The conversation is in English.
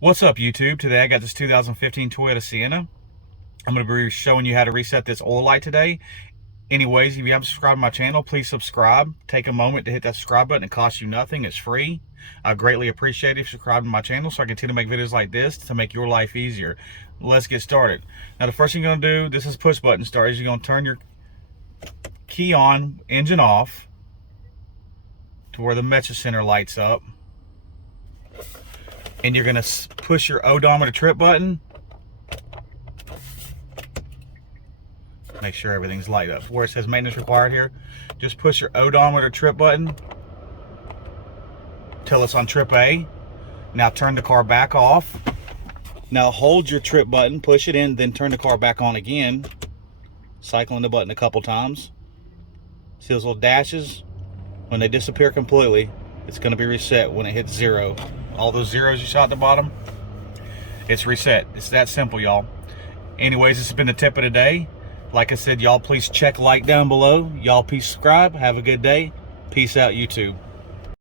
What's up, YouTube? Today I got this 2015 Toyota Sienna. I'm going to be showing you how to reset this oil light today. Anyways, if you haven't subscribed to my channel, please subscribe. Take a moment to hit that subscribe button. It costs you nothing. It's free. I greatly appreciate it if you subscribe to my channel so I continue to make videos like this to make your life easier. Let's get started. Now, the first thing you're going to do, this is push button start, is you're going to turn your key on, engine off, to where the message center lights up. And you're going to push your odometer trip button. Make sure everything's light up. Where it says maintenance required here, just push your odometer trip button till it's on trip A. Now turn the car back off. Now hold your trip button, push it in, then turn the car back on again. Cycling the button a couple times. See those little dashes? When they disappear completely, it's going to be reset when it hits 0. All those zeros you saw at the bottom, it's reset. It's that simple, y'all. Anyways, this has been the tip of the day. Like I said, y'all please check like down below. Y'all please subscribe. Have a good day. Peace out, YouTube.